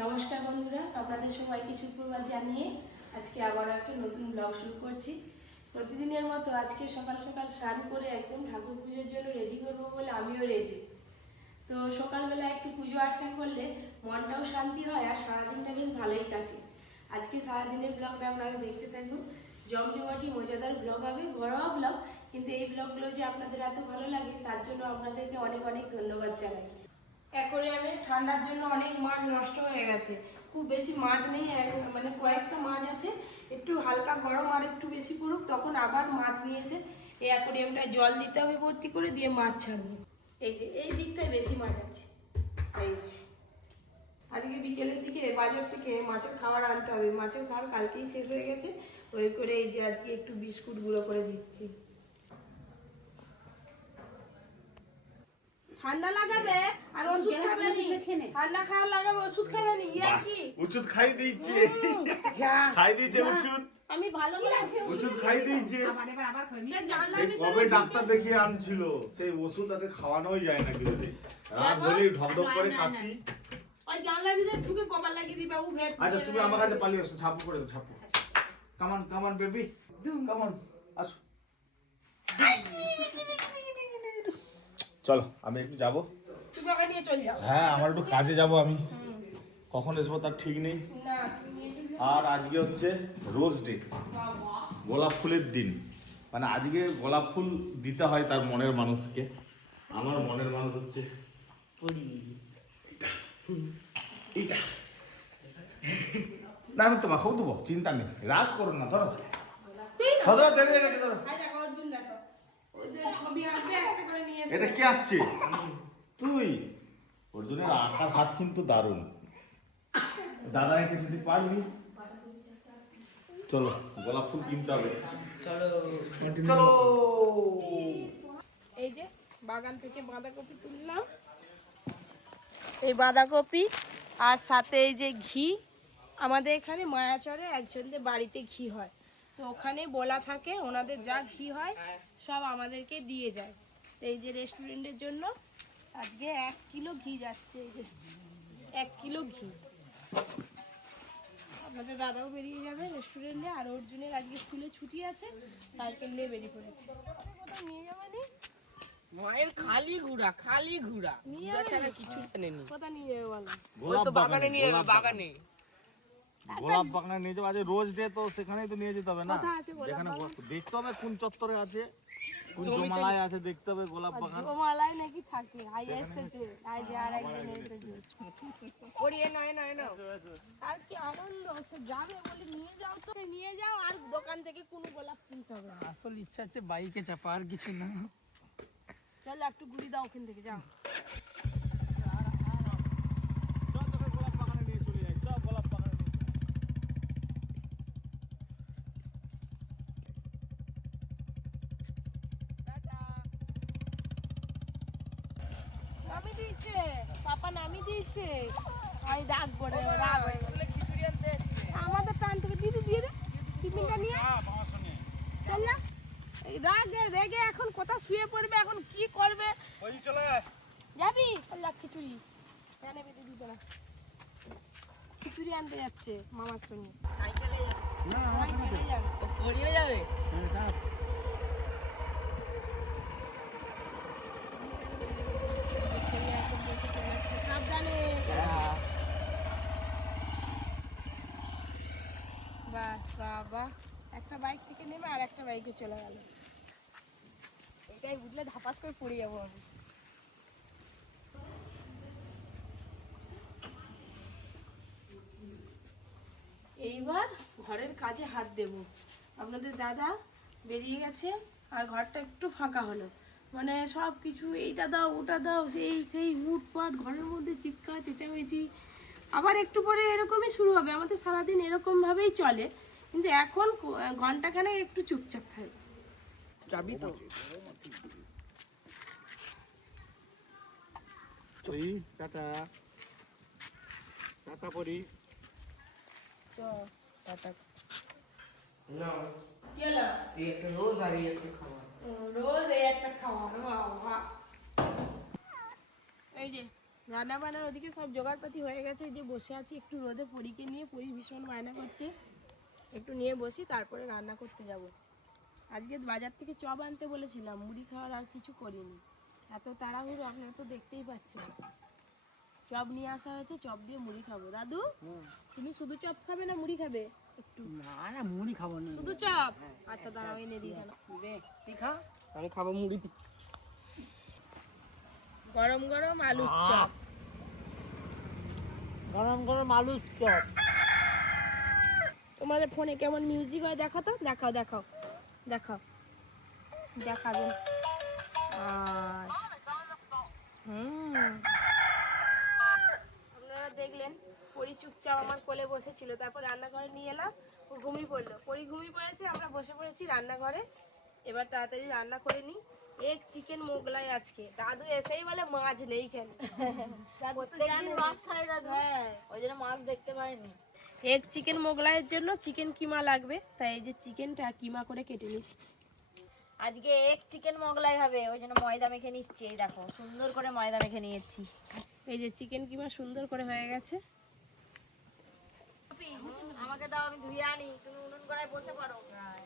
নমস্কার বন্ধুরা, আপনাদের সবাইকে সুপ্রভাত জানিয়ে আজকে আবার একটা নতুন ব্লগ শুরু করছি। প্রতিদিনের মতো আজকে সকাল সকাল স্নান করে একদম ঠাকুর পুজোর জন্য রেডি করবো বলে আমিও রেডি। তো সকালবেলা একটু পুজো অর্চনা করলে মনটাও শান্তি হয় আর সারাদিনটা বেশ ভালোই কাটে। আজকে সারাদিনের ব্লগটা আপনারা দেখতে থাকুন। জমজমাটি মজাদার ব্লগ হবে, ঘরোয়া ব্লগ, কিন্তু এই ব্লগগুলো যে আপনাদের এত ভালো লাগে তার জন্য আপনাদেরকে অনেক অনেক ধন্যবাদ জানাই। অ্যাকোয়ারিয়ামে ঠান্ডার জন্য অনেক মাছ নষ্ট হয়ে গেছে, খুব বেশি মাছ নেই, মানে কয়েকটা মাছ আছে। একটু হালকা গরম আর একটু বেশি পড়ুক, তখন আবার মাছ নিয়ে এসে এই অ্যাকোয়ারিয়ামটায় জল দিতে হবে ভর্তি করে, দিয়ে মাছ ছাড়বো। এই যে এই দিকটায় বেশি মাছ আছে। এই যে আজকে বিকেলের দিকে বাজার থেকে মাছের খাবার আনতে হবে, মাছের খাবার কালকেই শেষ হয়ে গেছে। ওই করে এই যে আজকে একটু বিস্কুট গুঁড়ো করে দিচ্ছি। ঠান্ডা লাগাবে আর ওষুধ খাবে নি, ঠান্ডা খাওয়া লাগাবে ওষুধ খাবে নি, ইয়া কি ওষুধ খাই দিয়েছে, খাই দিয়েছে ওষুধ। আমি ভালো করে আছি, ওষুধ খাই দিয়েছে। কবে ডাক্তার দেখিয়ে আনছিল, সেই ওষুধ তাকে খাওয়ানোই যায় না কিছুতে। রাত হলেই ঢকঢক করে কাশি। ওই জানলার ভিতরে ঢুকে কপাল লাগিয়ে দিবা ও ভেদ। আচ্ছা তুমি আমার কাছে পালিয়ে আসো, ছাপু করে দাও, ছাপু। কামান কামান বেবি, কামান আসো। চলো আমি একটু যাবো। তুমি ওকে নিয়ে চলে যাও। হ্যাঁ আমার একটু কাজে যাবো আমি, কখন আসবো তার ঠিক নেই। না তুমি আর আজকে হচ্ছে রোজ ডে, গোলাপ ফুলের দিন। মানে আজকে গোলাপ ফুল দিতে হয় তার মনের মানুষকে। আমার মনের মানুষ হচ্ছে এইটা। না আমি তোমাকেও দেবো, চিন্তা নেই, রাগ করো না। ধরো ধরো, দেরি হয়ে গেছে, ধরো। আই দেখো অর্জুন, দেখো ওই যে ছবি আসবে একটা করে নিয়ে এসে। এটা কে আসছে? তুই। অর্জুনের আঁকার হাত কিন্তু দারুণ। দাদা এঁকে যদি পারবি। চলো গোলাপ ফুল কিনতে হবে, চলো চলো। এই যে বাগান থেকে বাঁধাকপি তুললাম, এই বাঁধাকপি আর সাথে এই যে ঘি। আমাদের এখানে মায়াচরে একজনদের বাড়িতে ঘি হয়, তো ওখানে বলা থাকে ওনাদের যা ঘি হয় সব আমাদেরকে দিয়ে যায়। তো এই যে রেস্টুরেন্টের জন্য আজকে 1 কিলো ঘি যাচ্ছে, এই যে 1 কিলো ঘি। আপনাদের দাদাও বেরিয়ে যাবে রেস্টুরেন্টে, আর অর্জুনের আজকে স্কুলে ছুটি আছে, সাইকেল নিয়ে বেরিয়ে পড়েছে। কোথাও নিয়ে যাবে নি? মায়ের খালি ঘুরা নিয়ে ঘুরা যাবে ছাড়া নি? কিছু জানেনি। কোথায় নিয়ে যাবে বলো? ওই তো বাগানে নিয়ে যাবে, বাগানে। গোলাপ বাগানে নিয়ে যাবো, আজ রোজ ডে তো সেখানেই তো নিয়ে যেতে হবে না। কোথায় আছে গোলাপ যেখানে বাগান? দেখতে হবে কোন চত্বরে আছে, কোন জমিতে জমালায় আছে, দেখতে হবে গোলাপ বাগান। জমালায় নাকি থাকে, আই এসেছে, আই যে আর একজন এসেছে। ওরিয়ে নয় নয় না। আর কি আনন্দ, সে যাবে বলে নিয়ে যাও, তো নিয়ে যাও, আর দোকান থেকে কোনো গোলাপ কিনতে হবে না। আসল ইচ্ছা হচ্ছে বাইকে চাপা, আর কিছু না। চল একটু ঘুরি দাও ওখান থেকে, যাও। চল তোকে গোলাপ বাগানে নিয়ে চলে যাই, চল গোলাপ বাগানে নিয়ে। নামি দিয়েছে পাপা, নামি দিয়েছে। আমি রাগ করে রাগ হয়ে গেছে। খিচুড়ি আনতে এসেছে। আমাদের টান থেকে দিদি দিয়ে দে টিফিনটা নিয়ে চল না। এই রাগে রেগে এখন কোথা শুয়ে পড়বে, এখন কি করবে? ওই চলে যাবি আল্লাহ খিচুড়ি জানে বেঁধে দিতে না, খিচুড়ি আনতে যাচ্ছে মামার সঙ্গে। সাইকেলে যাবে। সাইকেলে যাবে। ও পড়িয়ে যাবে। সাবধানে। বাস বাবা, একটা বাইক থেকে নেমে আর একটা বাইকে চলে গেল। এটাই উঠলে ধাপাস করে পড়ে যাবো আমি। এইবার ঘরের কাজে হাত দেব। আপনাদের দাদা বেরিয়ে গেছে আর ঘরটা একটু ফাঁকা হলো, মানে সব কিছু এইটা দাও ওটা দাও, সেই উটপাট ঘরের মধ্যে চিৎকার চেঁচামেচি। আবার একটু পরে এরকমই শুরু হবে, আমাদের সারাদিন এরকমভাবেই চলে, কিন্তু এখন ঘন্টাখানেক একটু চুপচাপ থাকবে। যাবি তো? টাটা টাটা পরি। চ টাটা। না, কি হলো? এই একটা রোজ আর এই একটা খাওয়া। রোজ এই একটা খাওয়া, বাবা। এই যে রান্না বান্নার ওদিকে সব জোগাড়পাতি হয়ে গেছে, এই যে বসে আছি একটু রোদে, পরীকে নিয়ে, পরী ভীষণ বায়না করছে একটু নিয়ে বসি, তারপরে রান্না করতে যাব। আজকে বাজার থেকে চপ আনতে বলেছিলাম, মুড়ি খাওয়ার আর কিছু করিনি, এত তাড়াহুড়ো আপনারা তো দেখতেই পাচ্ছেন। চপ নিয়ে আসা হয়েছে, চপ দিয়ে মুড়ি খাবো। দাদু তুমি শুধু চপ খাবে না মুড়ি খাবে? একটু না না মুড়ি খাবো না। শুধু চপ? আচ্ছা দাঁড়াও এনে দিই কেন। তুই খা, আমি খাবো মুড়ি। গরম গরম আলুর চপ। গরম গরম আলুর চপ। তোমাদের ফোনে কেমন মিউজিক হয় দেখো তো, দেখাও দেখাও দেখাও, দেখাবেন। আর আপনারা দেখলেন পরি চুপচাপ আমার কোলে বসেছিল, তারপর রান্নাঘরে নিয়ে এলাম, ও ঘুমিয়ে পড়লো। পরি ঘুমিয়ে পড়েছে, আমরা বসে পড়েছি রান্নাঘরে। এবার তাড়াতাড়ি রান্না করে নিই। এক চিকেন মোগলাই আজকে, দাদু এসেই বলে মাছ নেই কেন। মাছ খাই দাদু, হ্যাঁ, ওই জন্য মাছ দেখতে পাইনি। এক চিকেন মোগলাইয়ের জন্য চিকেন কিমা লাগবে, তাই এই যে চিকেনটা কিমা করে কেটে নিচ্ছি। আজকে এক চিকেন মোগলাই হবে, ওই জন্য ময়দা মেখে নিচ্ছি। এই দেখো সুন্দর করে ময়দা মেখে নিয়েছি। এই যে চিকেন কিমা সুন্দর করে হয়ে গেছে। আমাকে দাও, আমি ধুয়ে আনি, তুমি উনুন কড়ায় বসে পড়ো।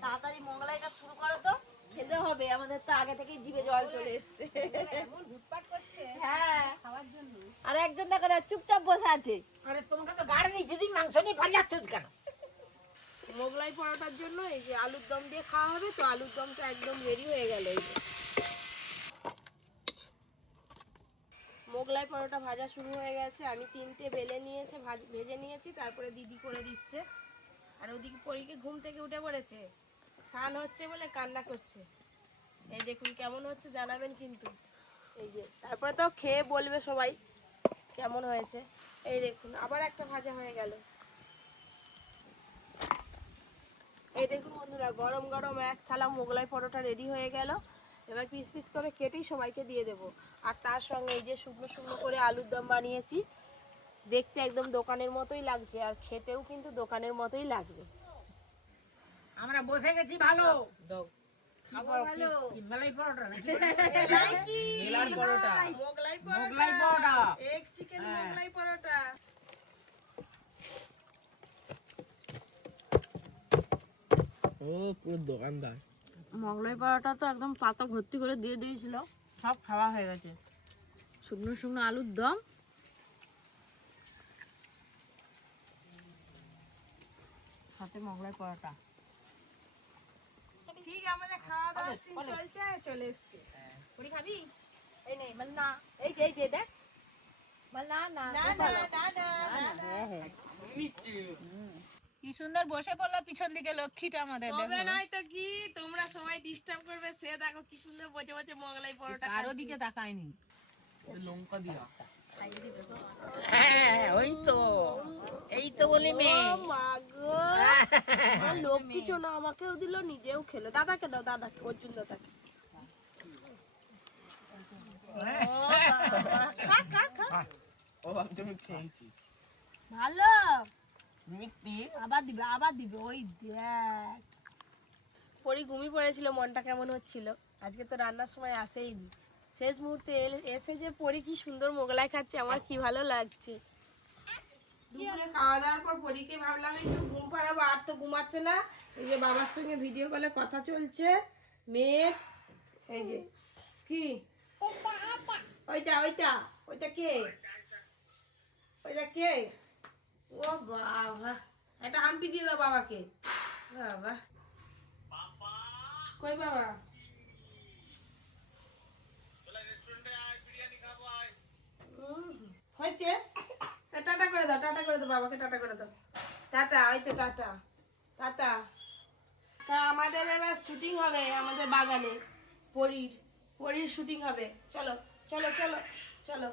তাড়াতাড়ি মোগলাইটা শুরু করো তো, খেতে হবে। আমাদের তো আগে থেকেই জিভে জল চলে এসছে। হ্যাঁ, আর একজন দেখো না, চুপচাপ বসে আছে। আরে তোমাকে তো গাড়ি দিয়েছি, তুমি মাংস নিয়ে পালিয়ে যাচ্ছ কেন? মোগলাই পরোটার জন্য এই যে আলুর দম দিয়ে খাওয়া হবে, তো আলুর দমটা একদম রেডি হয়ে গেল। এই যে মোগলাই পরোটা ভাজা শুরু হয়ে গেছে, আমি 3টে বেলে নিয়ে এসে ভেজে নিয়েছি, তারপরে দিদি করে দিচ্ছে। আর ওদিকে পরীকে ঘুম থেকে উঠে পড়েছে, স্নান হচ্ছে বলে কান্না করছে। এই দেখুন কেমন হচ্ছে জানাবেন কিন্তু। এই যে তারপরে তো খেয়ে বলবে সবাই কেমন হয়েছে। এই দেখুন আবার একটা ভাজা হয়ে গেল। এই দেখুন বন্ধুরা, গরম গরম এক থালা মোগলাই পরোটা রেডি হয়ে গেল। এবার পিস পিস করে কেটেই সবাইকে দিয়ে দেব। আর তার সঙ্গে এই যে শুকনো শুকনো করে আলুর দম বানিয়েছি, দেখতে একদম দোকানের মতোই লাগছে, আর খেতেও কিন্তু দোকানের মতোই লাগবে। আমরা বসে গেছি ভালো। খাবো ভালো। মেলাই পরোটা নাকি? মেলার পরোটা। মোগলাই মোগলাই পরোটা। এক চিকেন মোগলাই পরোটা। ও পুরো দোকানদার। মোগলাই পরোটা তো একদম পাতা ভর্তি করে দিয়ে দিয়েছিল, সব খাওয়া হয়ে গেছে। শুকনো শুকনো আলুর দম, সাথে মোগলাই পরোটা। ঠিক আমাদের খাওয়া দাওয়া সিন চলছে, চলে এসছে। পুরি খাবি? এই নেই মানে না, এই যে দেখ। মানে না না না না না না না, কি সুন্দর বসে পড়লো পিছন দিকে লক্ষ্মীটা আমাদের। তবে নয় তো কি, তোমরা সবাই ডিস্টার্ব করবে, সে দেখো কি সুন্দর বসে বসে মোগলাই পরোটা কারো খাচ্ছে। দিকে তাকায়নি, লঙ্কা দিয়া। হ্যাঁ ওই তো, এই তো বলি মেয়ে। ও মা গো, আমার লোক কিছু না, আমাকেও দিল, নিজেও খেলো। দাদাকে দাও, দাদাকে, অর্জুন দাদাকে। খা খা খা, ও ভাবছি আমি খেয়েছি। ভালো। মিষ্টি। আবার দিবে, আবার দিবে, ওই দেখ। পরি ঘুমিয়ে পড়েছিল, মনটা কেমন হচ্ছিল। আজকে তো রান্নার সময় আসেইনি, শেষ মুহূর্তে এসে যে পরি কি সুন্দর মোগলাই খাচ্ছে, আমার কি ভালো লাগছে। দুপুরে খাওয়া দাওয়ার পর পরীকে ভাবলাম একটু ঘুম পাড়াবো, আর তো ঘুমাচ্ছে না। এই যে বাবার সঙ্গে ভিডিও কলে কথা চলছে মেয়ের। এই যে কি ওইটা ওইটা ওইটা কে, ওইটা কে? ও বাবা, একটা হাম্পি দিয়ে দাও বাবাকে। বাবা কই বাবা? হয়েছে, টাটা করে দাও, টাটা করে দাও বাবাকে, টাটা করে দাও। টাটা, ওই তো টাটা টাটা। তা আমাদের এবার শুটিং হবে আমাদের বাগানে, পরীর শুটিং হবে। চলো চলো চলো চলো,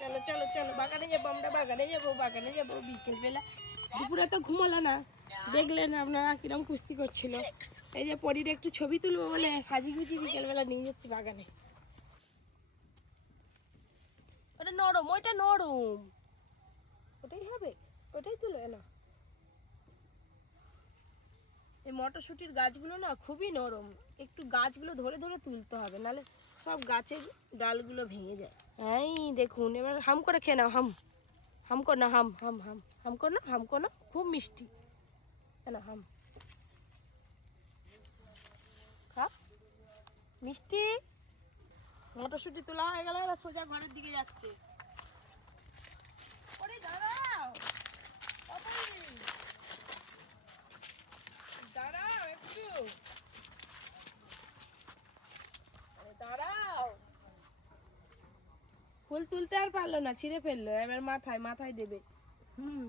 চলো চলো চলো, বাগানে যাবো আমরা, বাগানে যাবো, বাগানে যাবো বিকেলবেলা। দুপুরে তো ঘুমালো না, দেখলেন আপনারা কিরম কুস্তি করছিল। এই যে পরীর একটু ছবি তুলবো বলে সাজি গুজি বিকেলবেলা নিয়ে যাচ্ছি বাগানে। ওটা নরম, ওইটা নরম, ওটাই হবে, ওটাই তুলো না। এই মটরশুঁটির গাছগুলো না খুবই নরম, একটু গাছগুলো ধরে ধরে তুলতে হবে, নাহলে সব গাছের ডালগুলো ভেঙে যায়। এই দেখুন, এবার হাম করে খেয়ে নাও, হাম হাম কর না, হাম হাম হাম হাম কর না, হাম কর না, খুব মিষ্টি। না হাম খা, মিষ্টি। মটরশুঁটি তোলা হয়ে গেল, এবার সোজা ঘরের দিকে যাচ্ছে। ওরে দাঁড়াও, দাঁড়াও একটু, দাঁড়াও। ফুল তুলতে আর পারলো না, ছিঁড়ে ফেললো, এবার মাথায় মাথায় দেবে। হুম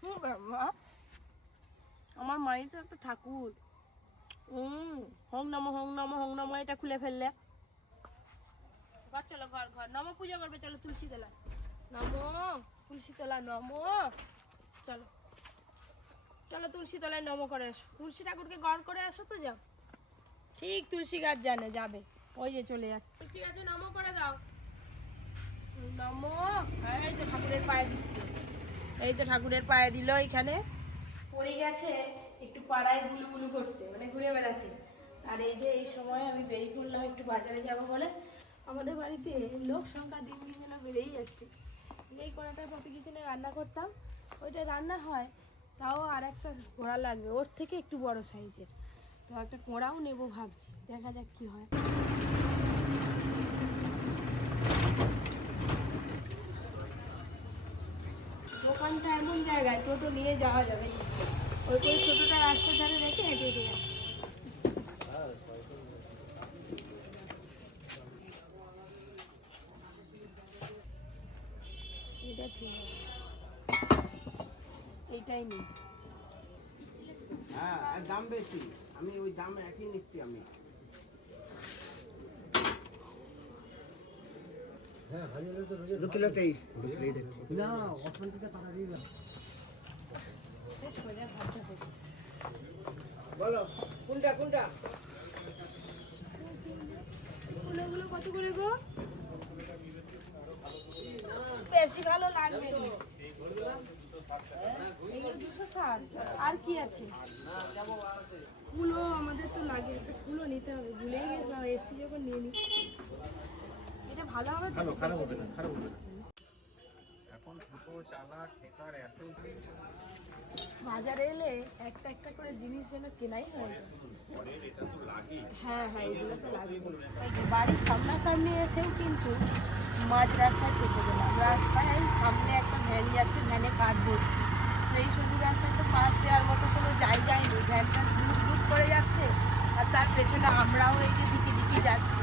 হুম বাবা, আমার মাই তো একটা ঠাকুর। হং নমো হং নমো হং নমো, এটা খুলে ফেললে। ঘর চলো, ঘর ঘর নমো পূজা করবে, চলো তুলসী তলা নমো, তুলসী তলা নমো, চলো চলো তুলসী তলায় নমো করে আসো, তুলসী ঠাকুরকে গড় করে আসো তো, যাও। ঠিক তুলসী গাছ জানে যাবে, ওই যে চলে যাচ্ছে। তুলসী গাছে নমো করে দাও, নমো। এই তো ঠাকুরের পায়ে দিচ্ছে, এই তো ঠাকুরের পায়ে দিল। এখানে পড়ে গেছে একটু পাড়ায় গুলু গুলু করতে, মানে ঘুরে বেড়াতে। আর এই যে এই সময় আমি বেরিয়ে পড়লাম একটু বাজারে যাব বলে। আমাদের বাড়িতে লোক সংখ্যা দিন দিন যেন বেড়েই যাচ্ছে। এই কড়াটার পথে কিচেনে রান্না করতাম, ওইটা রান্না হয়, তাও আর একটা কোড়া লাগবে, ওর থেকে একটু বড় সাইজের। তো একটা কোড়াও নেবো ভাবছি, দেখা যাক কি হয়। দোকানটা এমন জায়গায় টোটো নিয়ে যাওয়া যাবে না, ওই টোটোটা রাস্তার ধারে রেখে হেঁটে হেঁটে যাবে। এটা ঠিক আছে, এইটাই নেই। হ্যাঁ, এর দাম বেশি, আমি ওই দাম একই নিচ্ছি আমি। দু কিলো 23 না, অর্থনীতিতে টাকা দিয়ে দাও। বেশ সোজা খরচা করি। বলো কোনটা কোনটা? ওগুলো কত করে গো? বেশি ভালো লাগবে না। এইগুলো 260। আর কি আছে? কুলো আমাদের তো লাগে, একটা কুলো নিতে হবে, ভুলেই গেছিলাম, এসছি যখন নিয়ে নি। এটা ভালো হবে তো? খারাপ হবে না, খারাপ হবে না। এখন ছোটো চালা খেতার এত বাজারে এলে একটা একটা করে জিনিস যেন কেনাই হয় না। ঘরের এটা তো লাগে। হ্যাঁ হ্যাঁ, এগুলো তো লাগবে। এই যে বাড়ির সামনাসামনি এসেও কিন্তু মাঝ রাস্তায় ফেসে গেলাম। রাস্তায় সামনে একটা ভ্যান যাচ্ছে, ভ্যানে কাটবো, এই সবজি রাস্তায় তো পাশ দেওয়ার মতো কোনো জায়গায় নেই, ভ্যানটা ঘুর ঘুর করে যাচ্ছে, আর তার পেছনে আমরাও এই যে দিকে দিকে যাচ্ছি,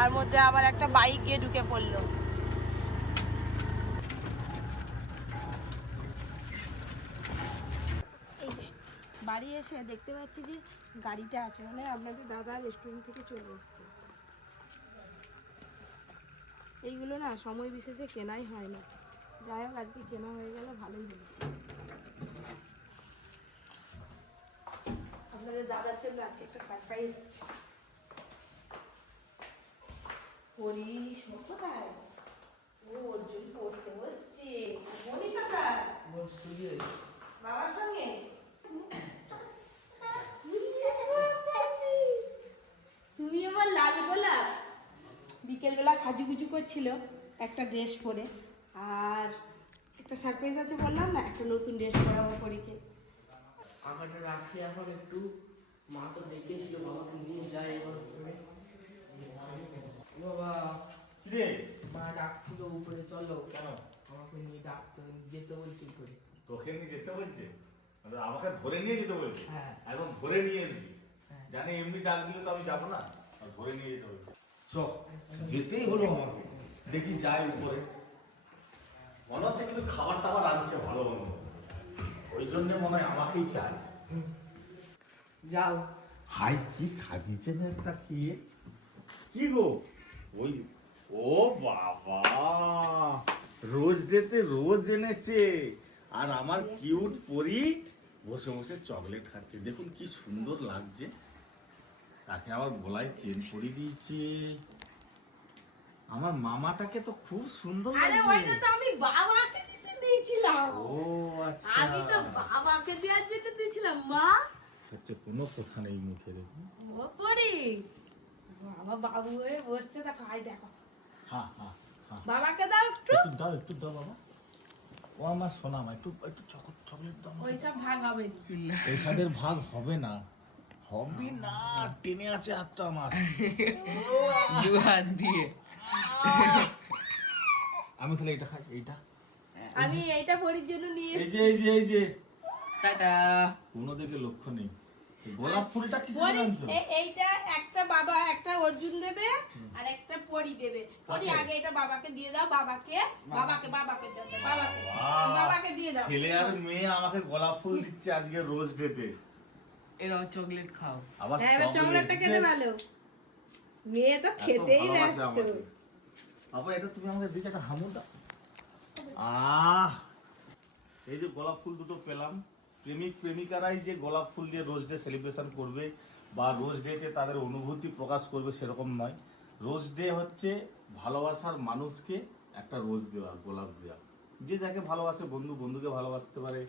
আর মধ্যে আবার একটা বাইক গিয়ে ঢুকে পড়লো। এই যে বাড়ি এসে দেখতে পাচ্ছি যে গাড়িটা আছে, মানে আপনাদের দাদা রেস্টুরেন্ট থেকে চলে এসছে। এইগুলো না সময় বিশেষে কেনাই হয় না, যাই হোক আজকে কেনা হয়ে গেল, ভালোই হলো। আপনাদের দাদার জন্য আজকে একটা সারপ্রাইজ আছে। হরিশ কোথায়? ও অর্জুন পড়তে বসছে। মনি কোথায়? বাবার সঙ্গে। তুমি আমার লাল গোলাপ। বিকেলবেলা সাজুগুজু করছিল একটা ড্রেস পরে, আর একটা সারপ্রাইজ আছে বললাম না, একটা নতুন ড্রেস পরাবো পরীকে। আঁকাটা রাখি এখন একটু, মা তো ডেকেছিল বাবাকে নিয়ে যায় এবার উপরে। বাবা রে মা ডাকছিল উপরে, চলো। কেন? আমাকে নিয়ে ডাকতে যেতে বলছিল করে। তোকে নিয়ে যেতে বলছে? মানে আমাকে ধরে নিয়ে যেতে বলছে? হ্যাঁ। একদম ধরে নিয়ে আসবি। হ্যাঁ। জানি এমনি ডাক দিলে তো আমি যাবো না, আর ধরে নিয়ে যেতে বলছে। চ, যেতেই হলো আমাকে। দেখি যাই উপরে, মনে হচ্ছে কিন্তু খাবার টাবার আনছে ভালো ভালো, ওই জন্য মনে হয় আমাকেই চাই। যাও। হাই কি সাজিয়েছে না একটা, কি গো ওই, ও বাবা, রোজ ডেতে রোজ এনেছে, আর আমার কিউট পরি বসে বসে চকলেট খাচ্ছে। দেখুন কি সুন্দর লাগছে, তাকে আবার গলায় চেন পরিয়ে দিয়েছে। আমার মামাটাকে তো খুব সুন্দর আরে লাগছে। ওইটা তো আমি বাবাকে দিতে দিয়েছিলাম। ও আচ্ছা, আমি তো বাবাকে দেওয়ার জন্য দিয়েছিলাম। মা হচ্ছে কোনো কথা নেই মুখে রেখে। ও পড়ি বাবা বাবু হয়ে বসছে, দেখো আই দেখো হ্যাঁ হ্যাঁ হ্যাঁ, বাবাকে দাও একটু। একটু দাও বাবা। ও আমার সোনা মা, একটু একটু চকলেট দাও আমাকে। ওইসব ভাগ হবে না। এই সাদের ভাগ হবে না, হবে না, টেনে আছে হাতটা আমার। দু হাত দিয়ে আমি তাহলে এটা খাই, এইটা আমি এইটা পরির জন্য নিয়ে এই যে এসেছি। এই যে এই যে টাটা। কোনো দিকে লক্ষ্য নেই। এই গোলাপ ফুলটা কিসের পরি আনছো? এইটা একটা বাবা একটা অর্জুন দেবে আর একটা পরি দেবে। পরি কাকে? আগে এটা বাবাকে দিয়ে দাও, বাবাকে বাবাকে বাবাকে দাও, বাবাকে বাহ! বাবাকে দিয়ে দাও। ছেলে আর মেয়ে আমাকে গোলাপ ফুল দিচ্ছে আজকে রোজ ডেতে। এরাও চকলেট খাও। আবার হ্যাঁ, এবার চকলেটটা খেতে ভালো। মেয়ে তো খেতেই ব্যস্ত। বাবা এটা তুমি আমাকে দিতে একটা হামু দাও। এই যে গোলাপ ফুল দুটো পেলাম, প্রেমিক প্রেমিকারাই যে গোলাপ ফুল দিয়ে রোজ ডে সেলিব্রেশন করবে বা রোজ ডেতে তাদের অনুভূতি প্রকাশ করবে সেরকম নয়। রোজ ডে হচ্ছে ভালোবাসার মানুষকে একটা রোজ দেওয়া, গোলাপ দেওয়া। যে যাকে ভালোবাসে, বন্ধু বন্ধুকে ভালোবাসতে পারে,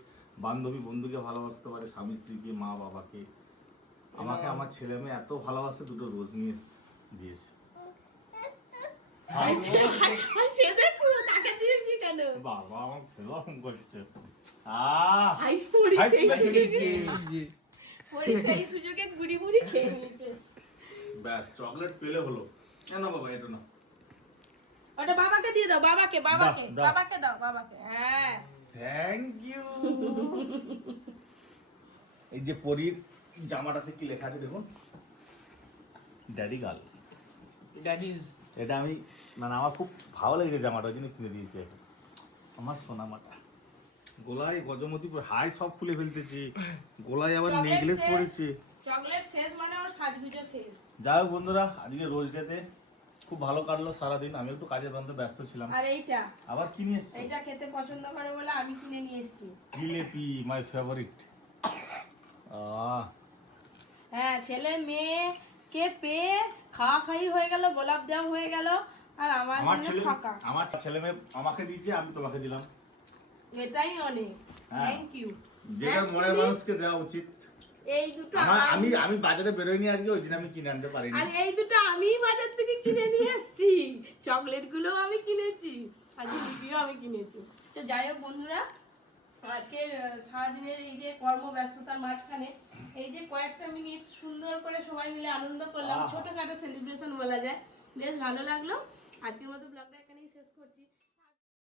বান্ধবী বন্ধুকে ভালোবাসতে পারে, স্বামী স্ত্রীকে, মা বাবাকে। আমাকে আমার ছেলে মেয়ে এত ভালোবাসে, দুটো রোজ নিয়ে দিয়েছে। আর সে দেখো তাকে দিয়েছি কেন? বাবা আমার ছেলে করছে। আইস পরি হাই, সেই হাই, সুযোগে হাই। পরি সেই সুযোগে গুড়ি গুড়ি খেয়ে নিয়েছে। ব্যাস চকলেট পেলে হলো। না বাবা এটা না, ওটা বাবাকে দিয়ে দাও, বাবাকে বাবাকে দাও। বাবাকে দাও, বাবাকে। হ্যাঁ থ্যাংক ইউ। এই যে পরীর জামাটাতে কি লেখা আছে দেখুন, ড্যাডি গার্ল। ড্যাডিজ। এটা আমি মানে আমার খুব ভালো লেগেছে জামাটা, ওই জন্য কিনে দিয়েছি এটা। আমার সোনা মাটা গোলায় গজমতিপুর হাই সব খুলে ফেলতেছি, গোলায় আবার চকলেট নেকলেস শেষ। পরেছে। চকলেট শেষ মানে ওর সাজগুজো শেষ। যাই হোক বন্ধুরা, আজকে রোজ ডেতে খুব ভালো কাটলো সারাদিন। আমি একটু কাজের মধ্যে ব্যস্ত ছিলাম। আর এইটা আবার কি নিয়ে এসছো? এইটা খেতে পছন্দ করে বলে আমি কিনে নিয়ে এসেছি। Jalebi, my favourite. হ্যাঁ, ছেলে মেয়ে কে পেয়ে খাওয়া খাই হয়ে গেল, গোলাপ জাম হয়ে গেল, আর আমার জন্য ফাঁকা। আমার ছেলে মেয়ে আমাকে দিয়েছে, আমি তোমাকে দিলাম। এটাই অনেক। হ্যাঁ। Thank you. যেটা মনের মানুষকে দেওয়া উচিত। এই দুটো আমি আমি বাজারে বেরোইনি আজকে, ওই জন্য আমি কিনে আনতে পারিনি। আর এই দুটো আমি বাজার থেকে কিনে নিয়ে এসেছি। চকলেট গুলো আমি কিনেছি, আর জিলিপিও আমি কিনেছি। তো যাই হোক বন্ধুরা, আজকে সারাদিনের এই যে কর্মব্যস্ততার মাঝখানে এই যে কয়েকটা মিনিট সুন্দর করে সবাই মিলে আনন্দ করলাম, ছোটখাটো সেলিব্রেশন বলা যায়, বেশ ভালো লাগলো। আজকের মতো ব্লগটা